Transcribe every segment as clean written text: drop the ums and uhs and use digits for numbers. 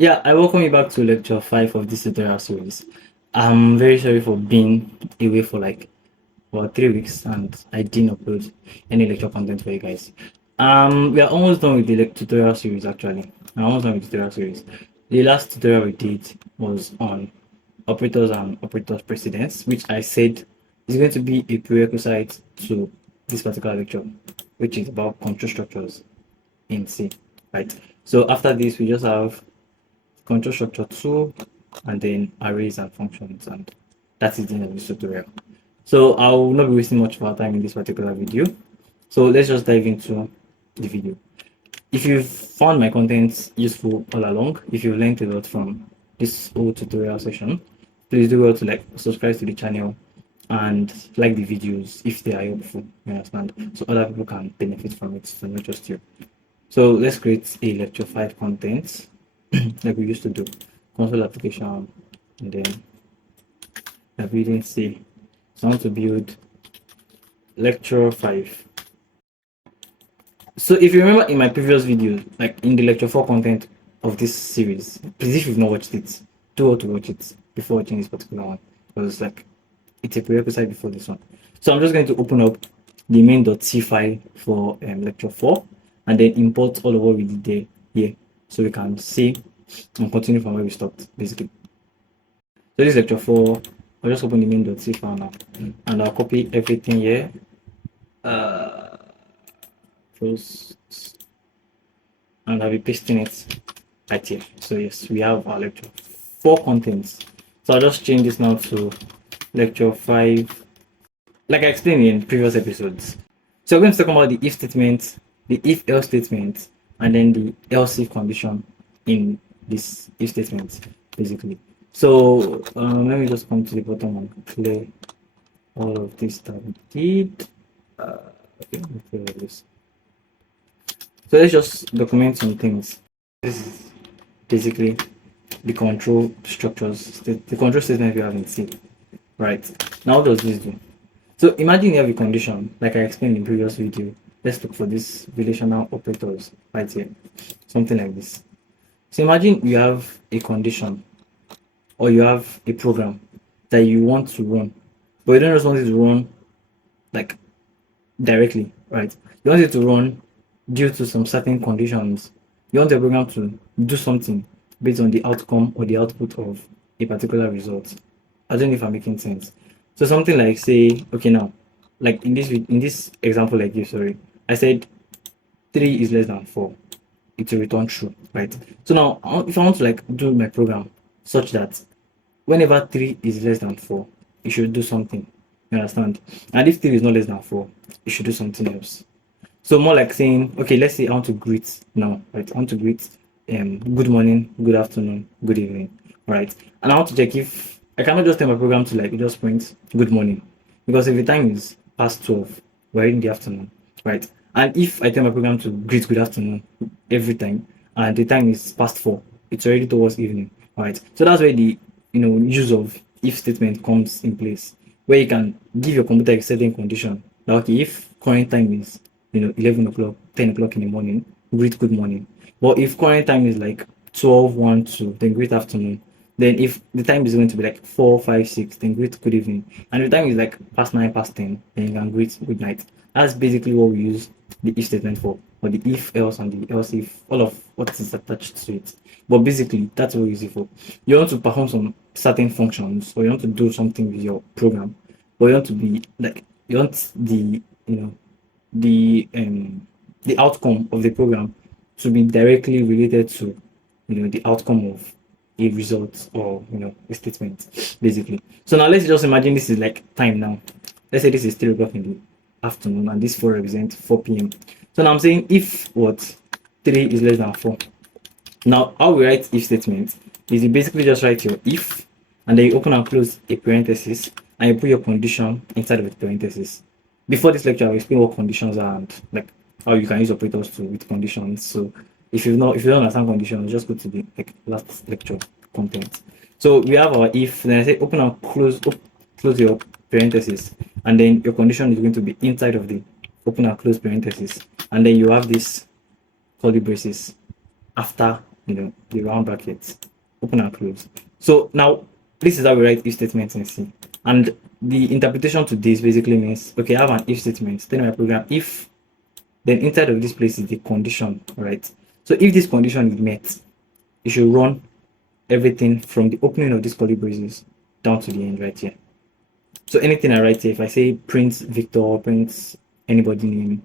Yeah, I welcome you back to lecture 5 of this tutorial series. I'm very sorry for being away for like about 3 weeks and I didn't upload any lecture content for you guys. We are almost done with the tutorial series actually. I'm almost done with the tutorial series. The last tutorial we did was on operators and operators precedence, which I said is going to be a prerequisite to this particular lecture, which is about control structures in C, right? So after this, we just have control structure 2 and then arrays and functions, and that is the end of this tutorial. So I will not be wasting much of our time in this particular video, so let's just dive into the video. If you've found my content useful all along, if you've learned a lot from this whole tutorial session, please do well to like subscribe to the channel and like the videos if they are helpful, you understand, so other people can benefit from it, so not just you. So let's create a lecture 5 content like we used to do. Console application, and then building C. So I want to build lecture 5. So if you remember in my previous video, like in the lecture 4 content of this series, please if you've not watched it, do want to watch it before watching this particular one, because like it's a prerequisite before this one. So I'm just going to open up the main.c file for lecture 4 and then import all of what we did there here so we can see and continue from where we stopped basically. So this is lecture 4. I'll just open the main.c file now and I'll copy everything here. First, and I'll be pasting it right here. So yes, we have our lecture 4 contents. So I'll just change this now to lecture 5, like I explained in previous episodes. So we're going to talk about the if statement, the if else statement, and then the else if condition in this if statement basically. So let me just come to the bottom and clear all of this that we did. Okay, let me clear all this. So let's just document some things. This is basically the control structures, the control statement we have in C. Right. Now what does this do? So imagine you have a condition, like I explained in previous video. Let's look for this relational operators right here. Something like this. So imagine you have a condition or you have a program that you want to run, but you don't just want it to run like directly, right? You want it to run due to some certain conditions. You want the program to do something based on the outcome or the output of a particular result. I don't know if I'm making sense. So something like say, okay now, like in this example like this, sorry, I said 3 is less than 4. It will return true, right? So now if I want to like do my program such that whenever 3 is less than 4, it should do something. You understand? And if 3 is not less than 4, it should do something else. So more like saying, okay, let's say I want to greet now, right? I want to greet good morning, good afternoon, good evening, right? And I want to check if I cannot just tell my program to like just print good morning, because if the time is past 12, we're in the afternoon, right? And if I tell my program to greet good afternoon every time, and the time is past 4, it's already towards evening, right? So that's where the use of if statement comes in place, where you can give your computer a certain condition. Like, okay, if current time is 11 o'clock, 10 o'clock in the morning, greet good morning. But if current time is like 12, 1, 2, then greet afternoon. Then if the time is going to be like 4, 5, 6, then greet good evening. And if the time is like past 9, past 10, then you can greet good night. That's basically what we use the if statement for, or the if else and the else if, all of what is attached to it. But basically, that's what we use it for. You want to perform some certain functions, or you want to do something with your program, or you want to be like, you want the outcome of the program to be directly related to the outcome of a result or a statement basically. So now let's just imagine this is like time now. Let's say this is 3 o'clock in the afternoon and this 4 represents 4 p.m. So now I'm saying if what 3 is less than 4. Now how we write if statement is you basically just write your if and then you open and close a parenthesis and you put your condition inside of the parenthesis. Before this lecture, I'll explain what conditions are and like how you can use operators to with conditions. So if you don't understand conditions, just go to the last lecture content. So we have our if, then I say open and close your parenthesis, and then your condition is going to be inside of the open and close parenthesis, and then you have this curly braces after the round brackets, open and close. So now this is how we write if statements in C. And the interpretation to this basically means, okay, I have an if statement, then my program if, then inside of this place is the condition, right? So if this condition is met, you should run everything from the opening of this curly braces down to the end right here. So anything I write here, if I say print Victor, print anybody name,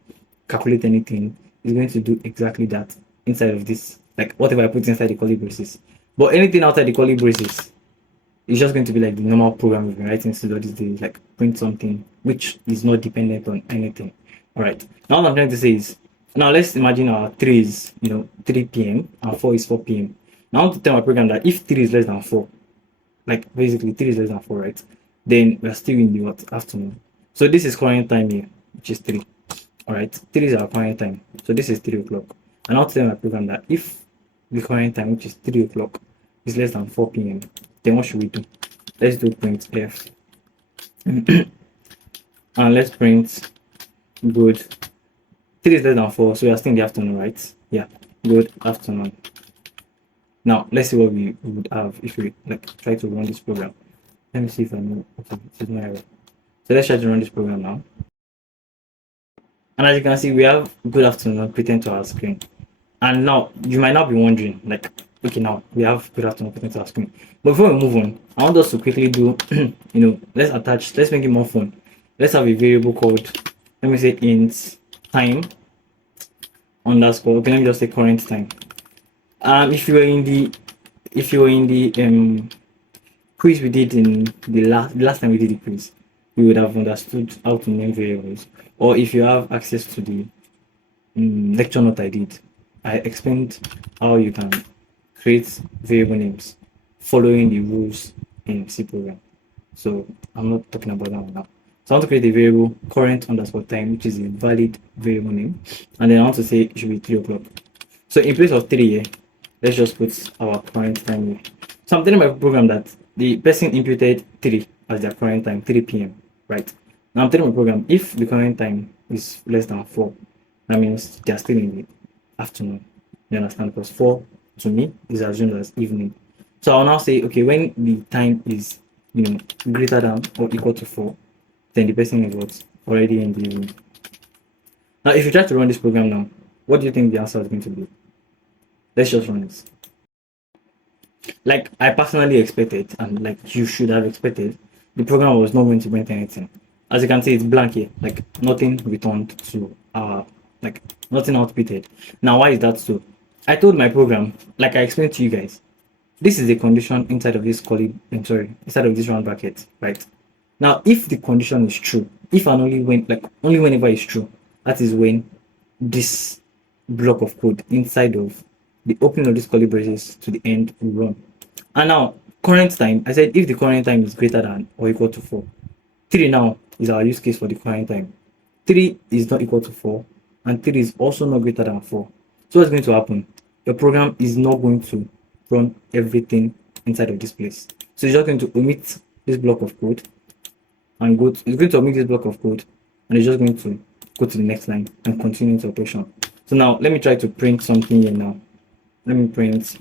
calculate anything, is going to do exactly that inside of this, like whatever I put inside the curly braces. But anything outside the curly braces, it's just going to be like the normal program we've been writing since all these days, like print something which is not dependent on anything. All right. Now what I'm trying to say is, now let's imagine our 3 is 3 p.m. and 4 is 4 p.m. Now I want to tell my program that if 3 is less than 4, like basically 3 is less than 4, right? Then we're still in the what afternoon. So this is current time here, which is 3. All right, 3 is our current time. So this is 3 o'clock. And I'll tell my program that if the current time, which is 3 o'clock, is less than 4 p.m., then what should we do? Let's do print f. And let's print good. 3 is less than 4, so we are still in the afternoon, right? Yeah, good afternoon. Now let's see what we would have if we like try to run this program. Let me see if I know. Okay, this is my error. So let's try to run this program now. And as you can see, we have good afternoon written to our screen. And now you might not be wondering, like, okay, now we have good afternoon written to our screen. But before we move on, I want us to quickly do, let's make it more fun. Let's have a variable called, let me say int time underscore. Okay, let me just say current time. If you were in the quiz we did in the last time we did the quiz, you would have understood how to name variables. Or if you have access to the lecture note I did, I explained how you can create variable names following the rules in C program. So I'm not talking about that one now. So I want to create a variable current underscore time, which is a valid variable name, and then I want to say it should be 3 o'clock. So in place of 3 here, let's just put our current time here. So I'm telling my program that the person imputed 3 as their current time, 3 p.m. right? Now I'm telling my program if the current time is less than 4, that means they are still in the afternoon. You understand? Because 4 to me is assumed as evening. So I'll now say, okay, when the time is greater than or equal to 4, then the person is what already in the evening. Now if you try to run this program now, what do you think the answer is going to be? Let's just run this. Like I personally expected, and like you should have expected, the program was not going to print anything. As you can see, it's blank here, like nothing returned to our, like nothing outputted. Now why is that so? I told my program, like I explained to you guys, this is a condition inside of this inside of this round bracket, right? Now if the condition is true, if and only when, like only whenever it's true, that is when this block of code inside of the opening of this curly braces to the end will run. And now current time, I said if the current time is greater than or equal to 4, 3 now is our use case for the current time. 3 is not equal to 4, and 3 is also not greater than 4. So what's going to happen? Your program is not going to run everything inside of this place. So it's just going to omit this block of code and it's going to omit this block of code, and it's just going to go to the next line and continue its operation. So now let me try to print something here now. Let me print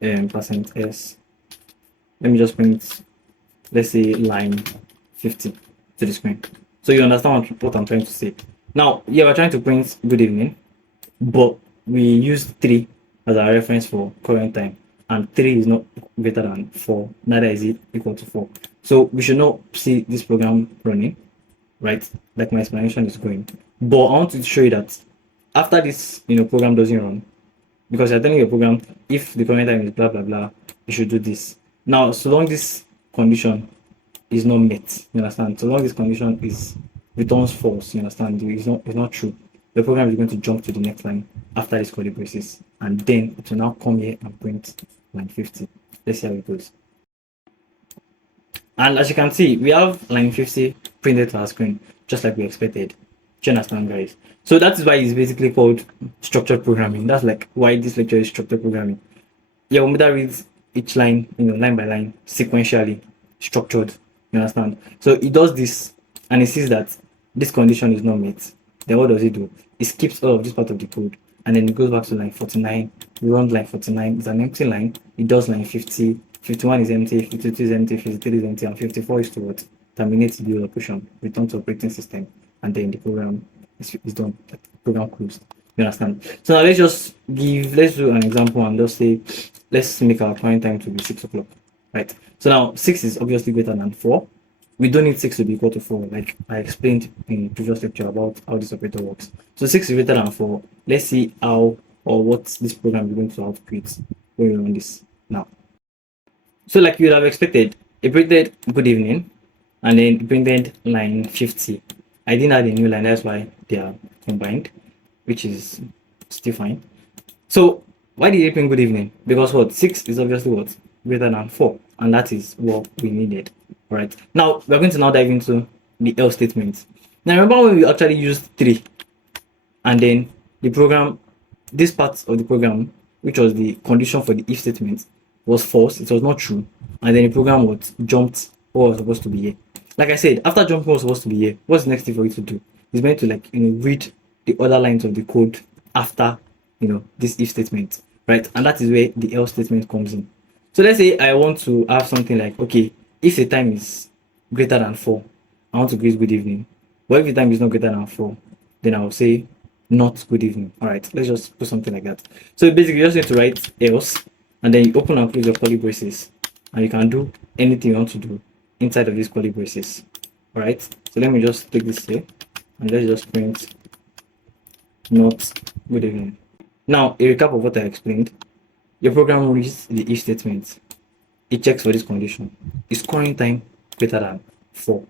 %s. Let me just print, let's say line 50 to the screen. So you understand what I'm trying to say. Now, yeah, we're trying to print good evening, but we used 3 as our reference for current time, and 3 is not greater than 4, neither is it equal to 4. So we should not see this program running, right? Like my explanation is going. But I want to show you that after this, program doesn't run, because you're telling your program if the current time is blah blah blah, you should do this. Now, so long this condition is not met, you understand? So long this condition is returns false, you understand? It's not true. The program is going to jump to the next line after this curly braces, and then it will now come here and print line 50. Let's see how it goes. And as you can see, we have line 50 printed to our screen, just like we expected. Do you understand, guys? So that is why it's basically called structured programming. That's like why this lecture is structured programming. Your computer reads each line, line by line, sequentially, structured. You understand? So it does this, and it sees that this condition is not met. Then what does it do? It skips all of this part of the code and then it goes back to line 49. We run line 49. It's an empty line. It does line 50. 51 is empty, 52 is empty, 53 is empty, and 54 is to what? Terminate the operation, return to operating system, and then the program is done. The program closed. You understand? So now let's do an example and just say, let's make our current time to be 6 o'clock. Right. So now 6 is obviously greater than 4. We don't need 6 to be equal to 4, like I explained in the previous lecture about how this operator works. So 6 is greater than 4. Let's see how or what this program is going to output when we run this now. So like you would have expected, it printed good evening, and then it printed line 50. I didn't add a new line, that's why they are combined, which is still fine. So why did it print good evening? Because what? 6 is obviously what? Greater than 4, and that is what we needed. All right. Now we're going to now dive into the else statement. Now remember when we actually used 3, and then the program, this part of the program, which was the condition for the if statement, was false. It was not true, and then the program was jumped what was supposed to be here. Like I said, after jumping what was supposed to be here, what's the next thing for you to do? It's meant to, like, read the other lines of the code after this if statement, right? And that is where the else statement comes in. So let's say I want to have something like, okay, if the time is greater than 4, I want to greet good evening. But if the time is not greater than 4, then I will say not good evening. All right, let's just put something like that. So basically, you just need to write else, and then you open and close your curly braces, and you can do anything you want to do inside of these curly braces. All right, so let me just take this here, and let's just print not good evening. Now, a recap of what I explained. Your program reads the if statement. It checks for this condition. Is current time greater than 4?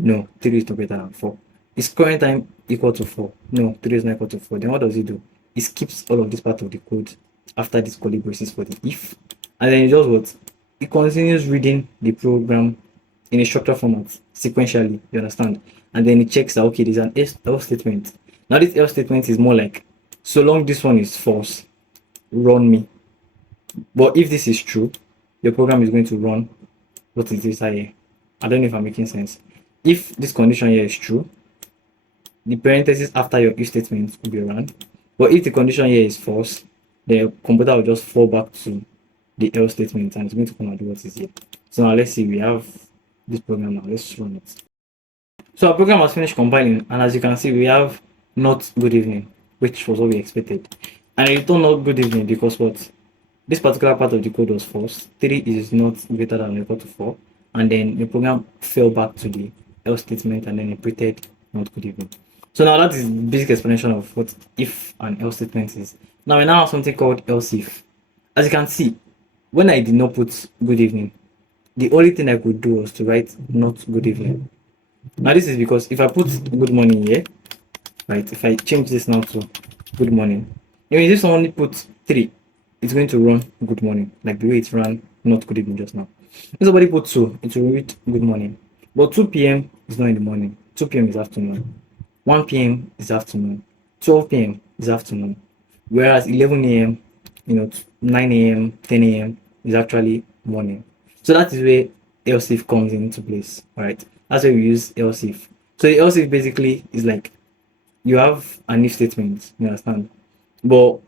No, 3 is not greater than 4. Is current time equal to 4? No, 3 is not equal to 4. Then what does it do? It skips all of this part of the code after this curly braces for the if, and then it does what? It continues reading the program in a structured format sequentially. You understand? And then it checks that, okay, there's an else statement. Now this else statement is more like, so long this one is false, run me. But if this is true, your program is going to run what is this here. I don't know if I'm making sense. If this condition here is true, the parentheses after your if statement will be run. But if the condition here is false, the computer will just fall back to the else statement, and it's going to come and do what is here. So now let's see, we have this program now. Let's run it. So our program has finished compiling, and as you can see, we have not good evening, which was what we expected. And it returned not good evening because what? This particular part of the code was false. 3 is not greater than or equal to 4. And then the program fell back to the else statement, and then it printed not good evening. So now that is the basic explanation of what if and else statement is. Now we now have something called else if. As you can see, when I did not put good evening, the only thing I could do was to write not good evening. Now this is because if I put good morning here, right, if I change this now to good morning, it means if someone put 3, it's going to run good morning, like the way it ran not good evening just now. If somebody put 2, it will read good morning. But 2 p.m. is not in the morning. 2 p.m. is afternoon. 1 p.m. is afternoon. 12 p.m. is afternoon. Whereas 11 a.m., 9 a.m., 10 a.m. is actually morning. So that is where else if comes into place. Alright, that's where we use else if. So the else if basically is like, you have an if statement, you understand? But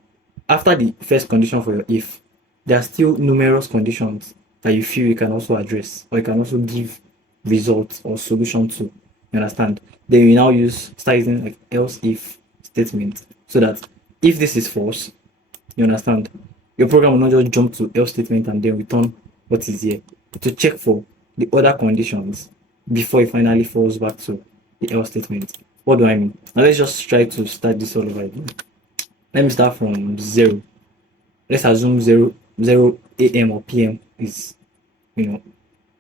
after the first condition for your if, there are still numerous conditions that you feel you can also address, or you can also give results or solution to. You understand? Then you now start using like else if statement, so that if this is false, you understand, your program will not just jump to else statement and then return what is here, to check for the other conditions before it finally falls back to the else statement. What do I mean? Now let's just try to start this all over again. Let me start from 0. Let's assume 0 a.m. or p.m. is,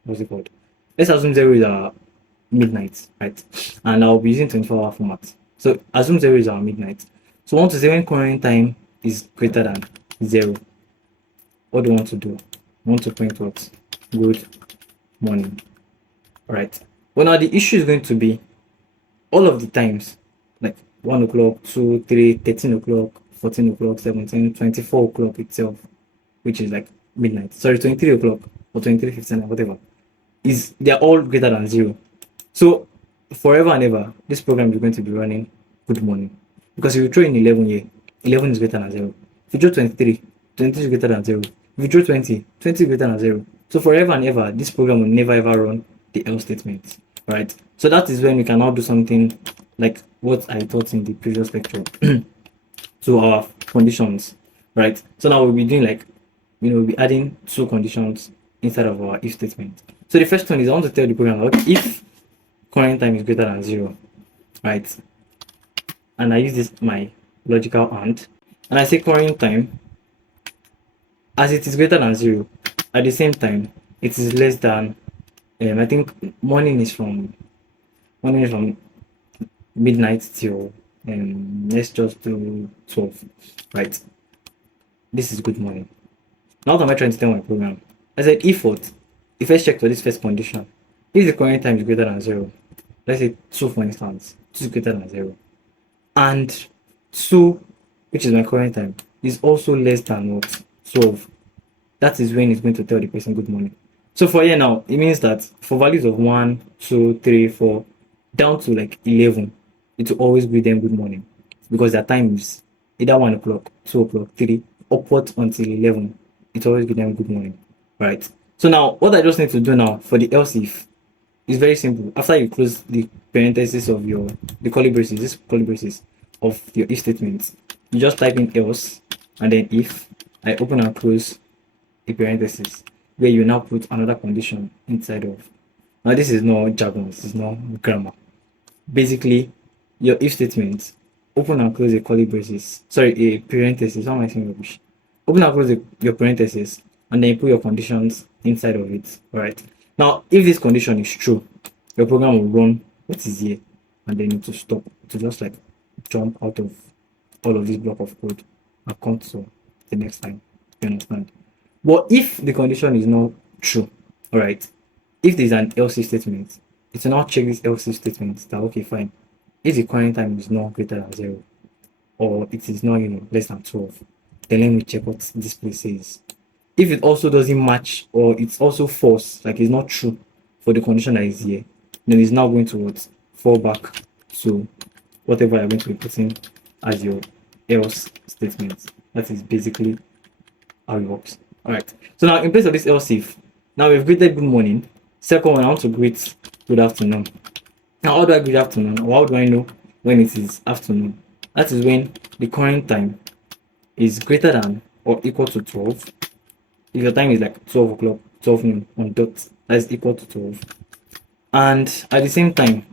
what's it called? Let's assume 0 is our midnight, right? And I'll be using 24-hour format. So assume 0 is our midnight. So I want to say when current time is greater than 0, what do I want to do? I want to print what? Good morning. Alright. Well, now the issue is going to be all of the times, like 1 o'clock, 2, 3, 13 o'clock, 14 o'clock, 17, 24 o'clock itself, which is like midnight. Sorry, 23 o'clock or 23:59 or whatever. They're all greater than 0. So forever and ever, this program is going to be running good morning. Because if you throw in 11 here, 11 is greater than 0. If you draw 23, 23 is greater than 0. If you draw 20, 20 is greater than 0. So forever and ever, this program will never ever run the else statement, right? So that is when we can now do something like what I taught in the previous lecture to our conditions, right? So now we'll be doing like, we'll be adding two conditions inside of our if statement. So the first one is I want to tell the program, okay, if current time is greater than 0, right? And I use this my logical and I say current time, as it is greater than 0, at the same time it is less than I think morning is from midnight till let's just do 12, right? This is good morning. Now what am I trying to tell my program? I said if what? If I check for this first condition, if the current time is greater than 0, let's say 2 for instance, 2 is greater than 0, and 2, which is my current time, is also less than what? 12. That is when it's going to tell the person good morning. So for here now, it means that for values of 1, 2, 3, 4, down to like 11, it will always greet them good morning, because their time is either 1 o'clock, 2 o'clock, 3, upwards until 11. It always greet them good morning, right? So now what I just need to do now for the else if is very simple. After you close the parentheses of the curly braces, this curly braces of your if statement, you just type in else and then if. I open and close the parentheses where you now put another condition inside of. Now this is not jargon, this is not grammar. Basically, your if statement, open and close the curly braces, sorry, a parenthesis. How am I saying rubbish? Open and close your parentheses and then you put your conditions inside of it. All right. Now, if this condition is true, your program will run what is here and then it will stop. To just like jump out of all of this block of code and come to the next line. You understand? But if the condition is not true, all right, if there's an else if statement, it will now check this else if statement that okay, fine. If the current time is not greater than 0, or it is not less than 12, then let me check what this place says. If it also doesn't match, or it's also false, like it's not true for the condition that is here, then it's now going to fall back to whatever you're going to be putting as your else statement. That is basically how it works. All right. So now in place of this else if, now we've greeted good morning. Second one, I want to greet good afternoon. Now how do I greet afternoon? Or how do I know when it is afternoon? That is when the current time is greater than or equal to 12. If your time is like 12 o'clock, 12 noon on dot, that is equal to 12. And at the same time,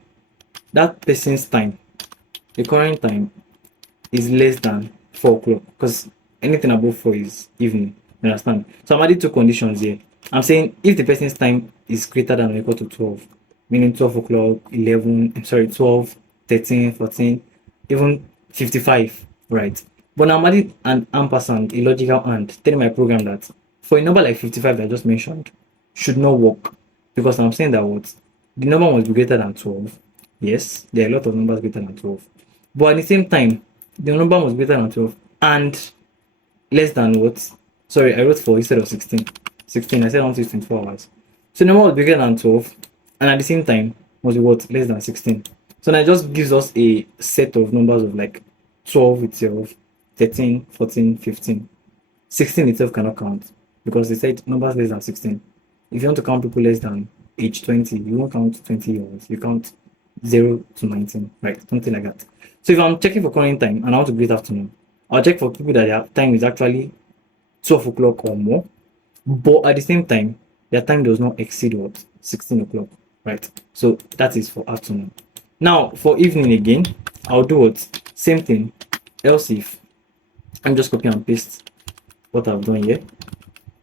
that person's time, the current time, is less than 4 o'clock, because anything above 4 is evening. You understand? So I'm adding two conditions here. I'm saying if the person's time is greater than or equal to 12, meaning 12 o'clock, 12, 13, 14, even 55, right? But now I'm adding an ampersand, a logical and, telling my program that for a number like 55 that I just mentioned, should not work, because I'm saying that what? The number must be greater than 12. Yes, there are a lot of numbers greater than 12. But at the same time, the number must be greater than 12 and less than what? Sorry, I wrote 4 instead of 16. 16, I said 1 to 24 hours. So the number must be greater than 12 and at the same time must be what? Less than 16. So that just gives us a set of numbers of like 12 itself, 13, 14, 15. 16 itself cannot count, because they said numbers less than 16. If you want to count people less than age 20, you won't count 20 year olds. You count 0 to 19, right? Something like that. So if I'm checking for current time and I want to greet afternoon, I'll check for people that their time is actually 12 o'clock or more, but at the same time, their time does not exceed what? 16 o'clock, right? So that is for afternoon. Now for evening again, I'll do what? Same thing. Else if, I'm just copy and paste what I've done here.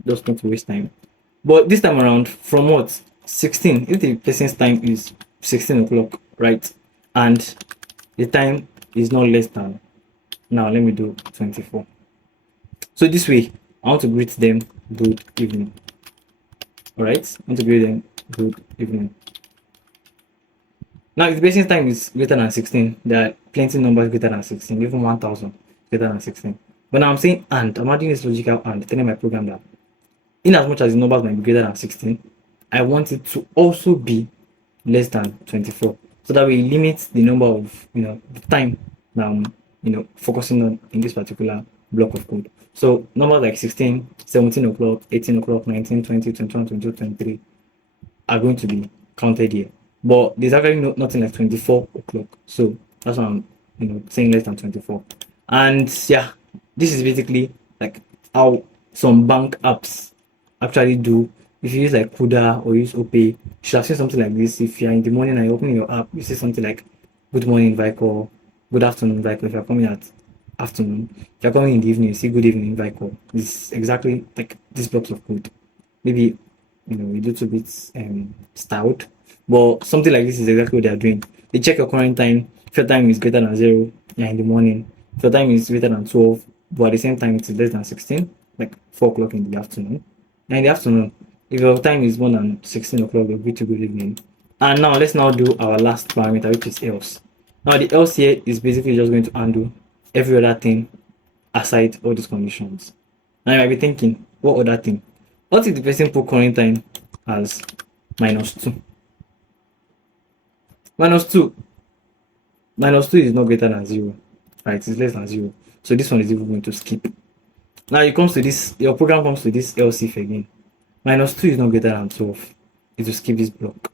Just not to waste time. But this time around, from what? 16. If the person's time is 16 o'clock, right? And the time is not less than, now let me do 24. So this way, I want to greet them good evening. Alright? I want to greet them good evening. Now, if the person's time is greater than 16, there are plenty numbers greater than 16, even 1000 greater than 16. But now I'm saying and, I'm adding this logical and, telling my program that in as much as the numbers might be greater than 16, I want it to also be less than 24. So that we limit the number of, the time that I'm focusing on in this particular block of code. So numbers like 16, 17 o'clock, 18 o'clock, 19, 20, 21, 22, 23 are going to be counted here. But there's actually nothing like 24 o'clock. So that's why I'm saying less than 24. And yeah, this is basically like how some bank apps actually do. If you use like Kuda or use Opay, you should have seen something like this. If you're in the morning and you open your app, you see something like good morning Vicol, good afternoon Vicol. If you're coming at afternoon, if you're coming in the evening, you see good evening Vicol. It's exactly like these blocks of code. Maybe a little bit styled, but something like this is exactly what they are doing. They check your current time. If your time is greater than 0, you're in the morning. If your time is greater than 12, but at the same time it's less than 16, like 4 o'clock in the afternoon. And in the afternoon, if your time is more than 16 o'clock, you'll be to good evening. And now let's now do our last parameter, which is else. Now the else here is basically just going to undo every other thing aside all these conditions. Now you might be thinking, what other thing? What if the person put current time as -2? -2. -2 is not greater than 0, right? It's less than 0. So this one is even going to skip. Now it comes to this, your program comes to this else if again. -2 is not greater than 12. It will skip this block.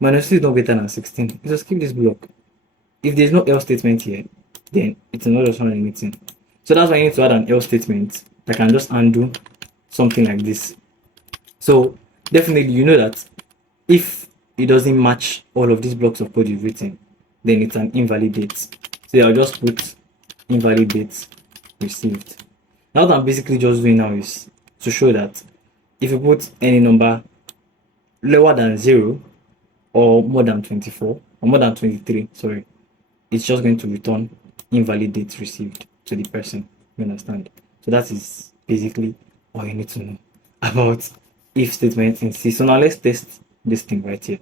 -2 is not greater than 16. It will skip this block. If there's no else statement here, then it's not just running anything. So that's why you need to add an else statement that can just undo something like this. So definitely you know that if it doesn't match all of these blocks of code you've written, then it's an invalid date. So I'll just put invalid date received. Now what I'm basically just doing now is to show that if you put any number lower than 0 or more than 24 or more than 23, sorry, it's just going to return invalid date received to the person. You understand? So that is basically all you need to know about if statement in C. So now let's test this thing right here.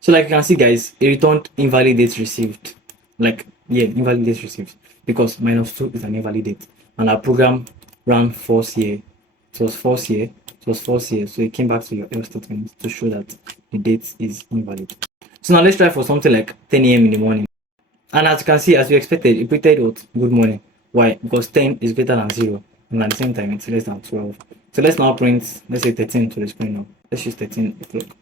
So like you can see guys, it returned invalid date received. Like invalid date received because -2 is an invalid date, and our program ran false here. It was false here, it was false here, so it came back to your else statement to show that the date is invalid. So now let's try for something like 10 a.m. in the morning, and as you can see, as we expected, it printed what? Good morning. Why? Because 10 is greater than 0, and at the same time it's less than 12. So let's now print, let's say 13 to the screen now. Let's use 13 o'clock.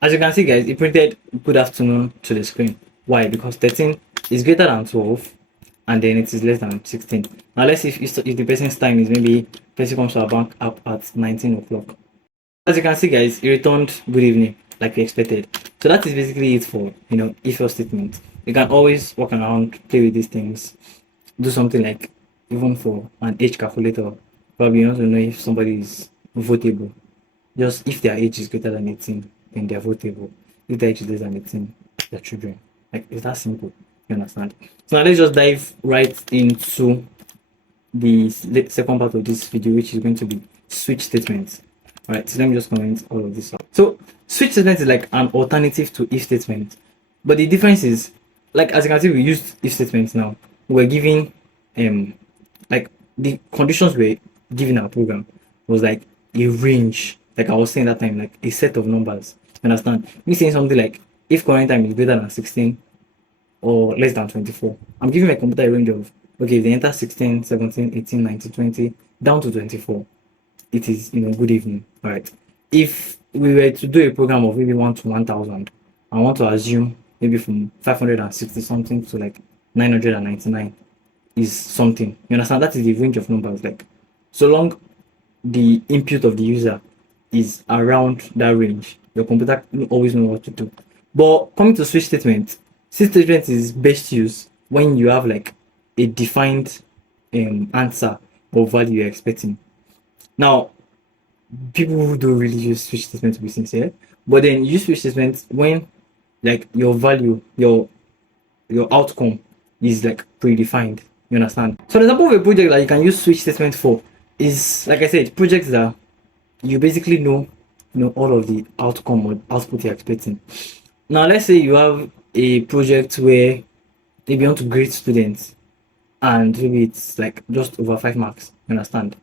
As you can see guys, it printed good afternoon to the screen. Why? Because 13 is greater than 12 and then it is less than 16. Now let's see if the person's time is, maybe person comes to our bank app at 19 o'clock. As you can see guys, it returned good evening like we expected. So that is basically it for if else statement. You can always walk around, play with these things, do something like even for an age calculator. Probably you want to know if somebody is votable. Just if their age is greater than 18, then they're votable. If their age is less than 18, they're children. Like, it's that simple. You understand? So now let's just dive right into the second part of this video, which is going to be switch statements. Alright, so let me just comment all of this out. So switch statement is like an alternative to if statement, but the difference is, like as you can see, we used if statements now. We're giving like the conditions we're giving our program was like a range, like I was saying that time, like a set of numbers. You understand? Me saying something like if current time is greater than 16 or less than 24, I'm giving my computer a range of, okay, if they enter 16, 17, 18, 19, 20 down to 24, it is good evening. All right, if we were to do a program of maybe 1 to 1000, I want to assume maybe from 560 something to like 999 is something. You understand? That is the range of numbers. Like, so long the input of the user is around that range, your computer will always know what to do. But coming to switch statement is best used when you have like a defined answer or value you're expecting. Now, people who don't really use switch statement, to be sincere, but then you use switch statement when like your value, your outcome is like predefined. You understand? So an example of a project that you can use switch statement for is, like I said, projects that you basically know all of the outcome or output you're expecting. Now let's say you have a project where maybe you want to grade students and maybe it's like just over 5 marks, you understand?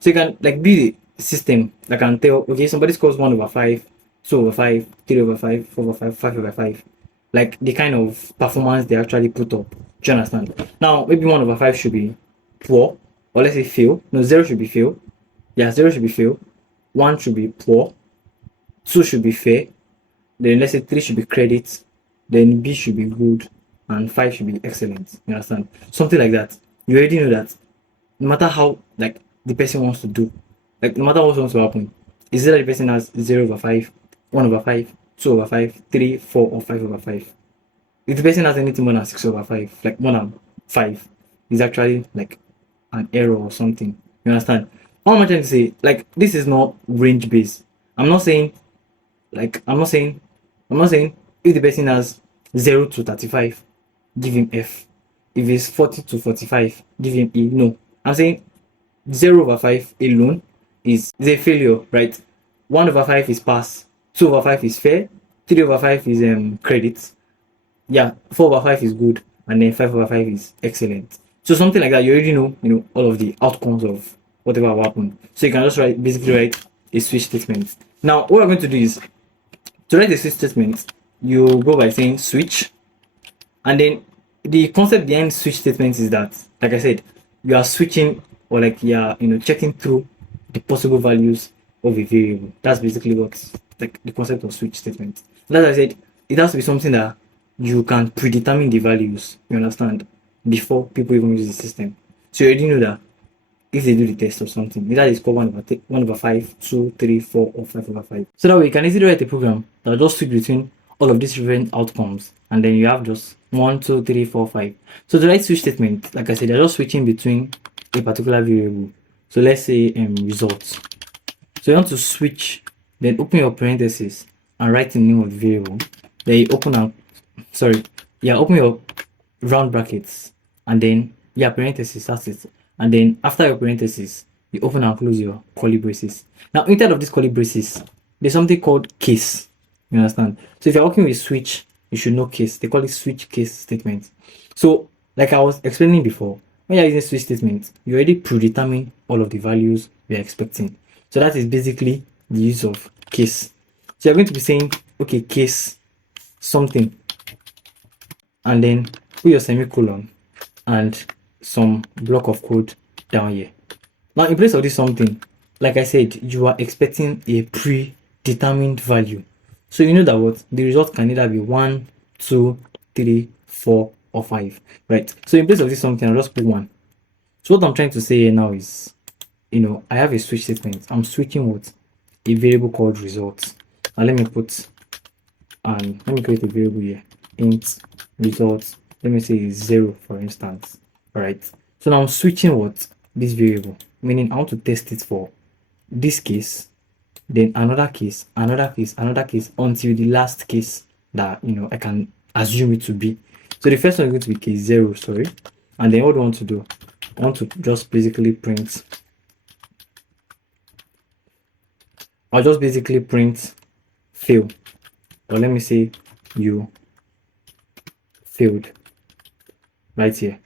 So you can like build a system that can tell, okay, somebody scores 1/5, 2/5, 3/5, 4/5, 5/5, like the kind of performance they actually put up. Do you understand? Now maybe 1/5 should be poor, or let's say fail. No, zero should be fail. Yeah, zero should be fail. One should be poor. Two should be fair. Then let's say three should be credit. Then B should be good, and five should be excellent. You understand? Something like that. You already know that no matter how like the person wants to do, like no matter what wants to happen, is it that the person has 0/5, 1/5, 2/5, 3, 4, or 5/5? If the person has anything more than 6/5, like more than 5, is actually like an error or something. You understand? What am I trying to say? Like this is not range based. I'm not saying like I'm not saying if the person has 0 to 35, give him F. If it's 40 to 45, give him E. No. I'm saying 0/5 alone is a failure, right? 1/5 is pass, 2/5 is fair, 3/5 is credit, yeah, 4/5 is good, and then 5/5 is excellent. So something like that, you already know all of the outcomes of whatever will happen. So you can just basically write a switch statement. Now what we're going to do is to write a switch statement, you go by saying switch, and then the concept behind switch statements is that, like I said, you are switching or like you are checking through the possible values of a variable. That's basically what like the concept of switch statement. And as I said, it has to be something that you can predetermine the values, you understand, before people even use the system. So you already know that if they do the test or something, either it's called 1/5, 2, 3, 4, or 5/5. So that way you can easily write a program that will just switch between all of these different outcomes, and then you have just 1, 2, 3, 4, 5. So to write switch statement, like I said, they're just switching between a particular variable. So let's say results. So you want to switch, then open your parentheses and write the name of the variable. Then you open your round brackets, and then parentheses, that's it. And then after your parentheses, you open and close your curly braces. Now inside of these curly braces, there's something called case. You understand? So if you're working with switch, you should know case. They call it switch case statement. So like I was explaining before, when you're using switch statement, you already predetermine all of the values we're expecting. So that is basically the use of case. So you're going to be saying, okay, case something, and then put your semicolon and some block of code down here. Now in place of this something, like I said, you are expecting a predetermined value. So you know that what the result can either be 1, 2, 3, 4, or 5, right? So in place of this something, I'll just put 1. So what I'm trying to say here now is, I have a switch statement. I'm switching what? A variable called results. Now let me create a variable here. Int results. Let me say 0, for instance. All right. So now I'm switching what? This variable, meaning I want to test it for this case, then another case, another case, another case, until the last case that I can assume it to be. So the first one is going to be case 0, sorry. And then what do I want to do? I want to just basically print. I'll just basically print fail, or let me say you failed right here.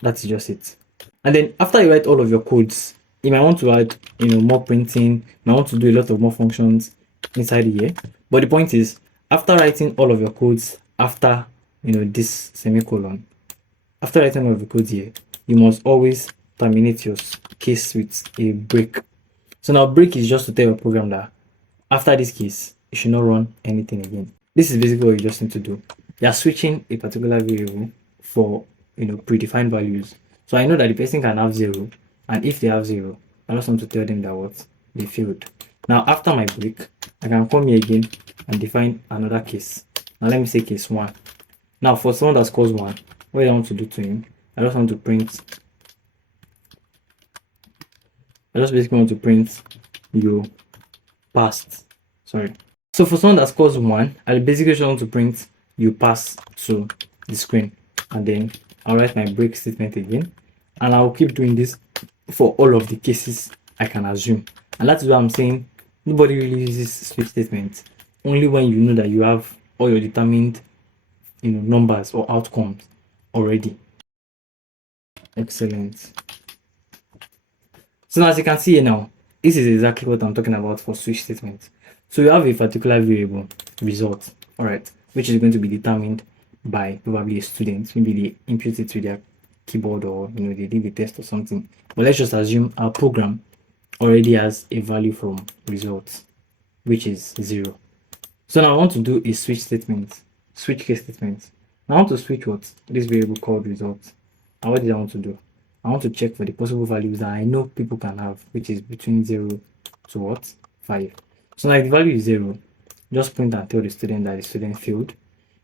That's just it. And then after you write all of your codes, you might want to add more printing, you might want to do a lot of more functions inside here. But the point is, after writing all of your codes, after this semicolon, after writing all of the codes here, you must always terminate your case with a break. So now break is just to tell your program that after this case, you should not run anything again. This is basically what you just need to do. You are switching a particular variable for predefined values. So I know that the person can have 0, and if they have 0, I just want to tell them that what they failed. Now after my break, I can come here again and define another case. Now let me say case 1. Now for someone that scores 1, what I want to do to him, I just basically want to print you passed. Sorry. So for someone that scores 1, I basically just want to print you pass to the screen, and then I'll write my break statement again, And I'll keep doing this for all of the cases I can assume. And that's why I'm saying nobody really uses switch statements. Only when you know that you have all your determined numbers or outcomes already. Excellent. So now, as you can see here now, this is exactly what I'm talking about for switch statements. So you have a particular variable result, all right, which is going to be determined by probably a student. Maybe they input it to their keyboard, or they did a test or something. But let's just assume our program already has a value from results, which is 0. So now I want to do a switch statement, switch case statement. I want to switch what this variable called results. And what did I want to do? I want to check for the possible values that I know people can have, which is between 0 to what? 5. So now if the value is 0, just print and tell the student that the student failed.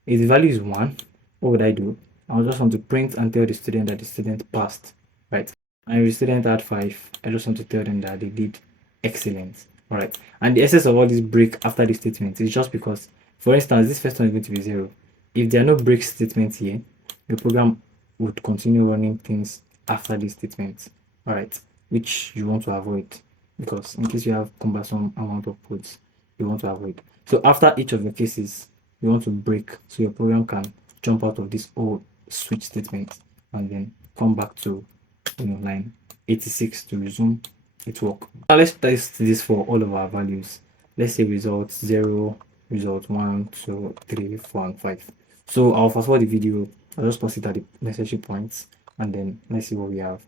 If the value is 1, what would I do? I just want to print and tell the student that the student passed, right? And if the student had 5, I just want to tell them that they did excellent. All right, and the essence of all this break after this statement is just because, for instance, this first one is going to be 0. If there are no break statements here, the program would continue running things after this statement. All right, which you want to avoid, because in case you have cumbersome amount of codes, you want to avoid. So after each of the cases, you want to break so your program can jump out of this old switch statement and then come back to line 86 to resume its work. Now let's test this for all of our values. Let's say result 0, result 1, 2, 3, 4, and 5. So I'll fast forward the video. I'll just pause it at the necessary points, and then let's see what we have.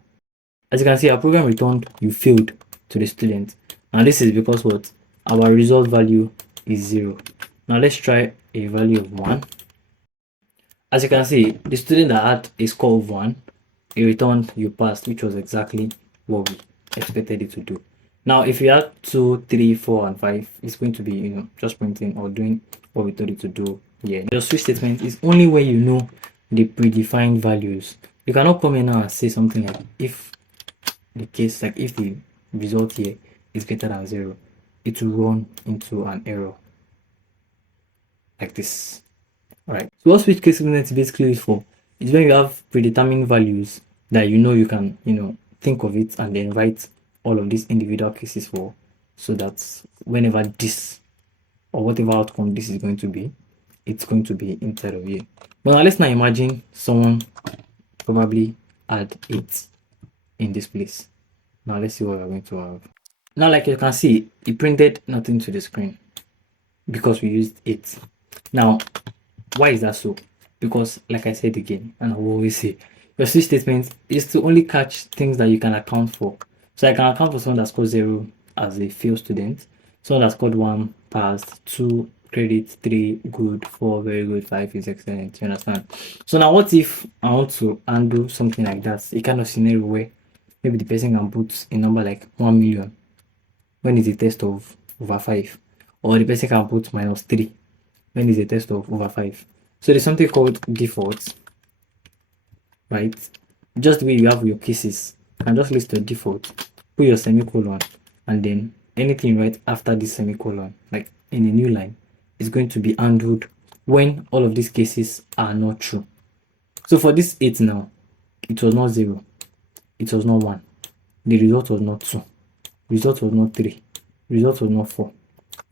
As you can see, our program returned you failed to the student, and this is because what our result value is 0. Now let's try a value of 1. As you can see, the student that had a score of 1, it returned you passed, which was exactly what we expected it to do. Now if you add 2, 3, 4, and 5, it's going to be just printing or doing what we told it to do here. Your switch statement is only when you know the predefined values. You cannot come in now and say something like if the result here is greater than 0, it will run into an error like this. All right, so what switch case statement is basically for is when you have predetermined values that you can think of it and then write all of these individual cases for, so that whenever this or whatever outcome this is going to be, it's going to be inside of here. But now let's now imagine someone probably add 8 in this place. Now let's see what we're going to have. Now like you can see, it printed nothing to the screen because we used 8. Now why is that so? Because like I said again, and I will always say, your switch statement is to only catch things that you can account for. So I can account for someone that scored 0 as a failed student, someone that scored 1 passed, 2 credit, 3 good, 4 very good, 5 is excellent. You understand? So now what if I want to undo something like that? A kind of scenario where maybe the person can put a number like 1 million when it's a test of over 5, or the person can put -3 when it's a test of over 5. So there's something called default, right? Just the way you have your cases, and just list your default, put your semicolon, and then anything right after this semicolon, like in a new line, is going to be handled when all of these cases are not true. So for this 8 now, it was not 0, it was not 1, the result was not 2, result was not 3, result was not 4,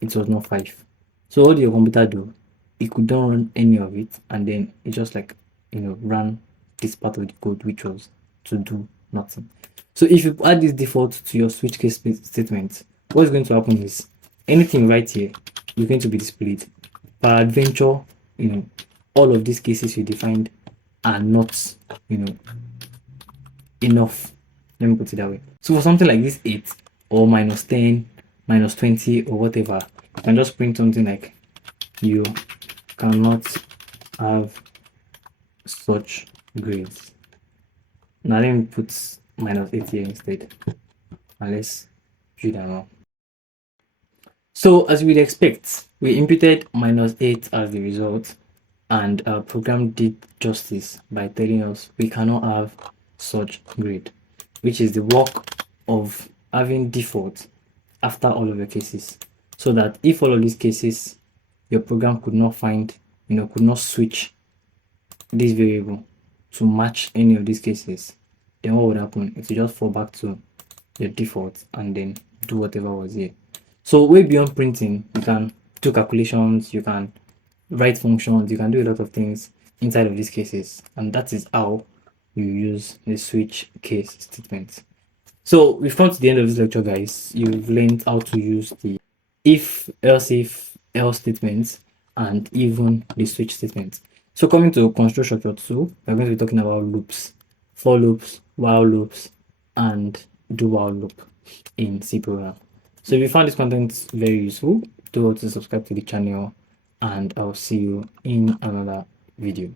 it was not 5. So what did your computer do? It could not run any of it, and then it just ran this part of the code, which was to do nothing. So if you add this default to your switch case statement, what's going to happen is anything right here is going to be displayed. Peradventure, all of these cases you defined are not enough. Let me put it that way. So for something like this 8 or -10, -20 or whatever, you can just print something like you cannot have such grades. Now let me put -8 here instead, and let's view that now. So as we'd expect, we inputted -8 as the result, and our program did justice by telling us we cannot have such grade, which is the work of having default after all of your cases, so that if all of these cases your program could not find, could not switch this variable to match any of these cases, then what would happen? It will just fall back to your default and then do whatever was here. So way beyond printing, you can do calculations, you can write functions, you can do a lot of things inside of these cases, and that is how you use the switch case statement. So we've come to the end of this lecture, guys. You've learned how to use the if else statements and even the switch statements. So coming to control structure 2, we're going to be talking about loops, for loops, while loops, and do while loop in C program. So if you found this content very useful, do also subscribe to the channel, and I'll see you in another video.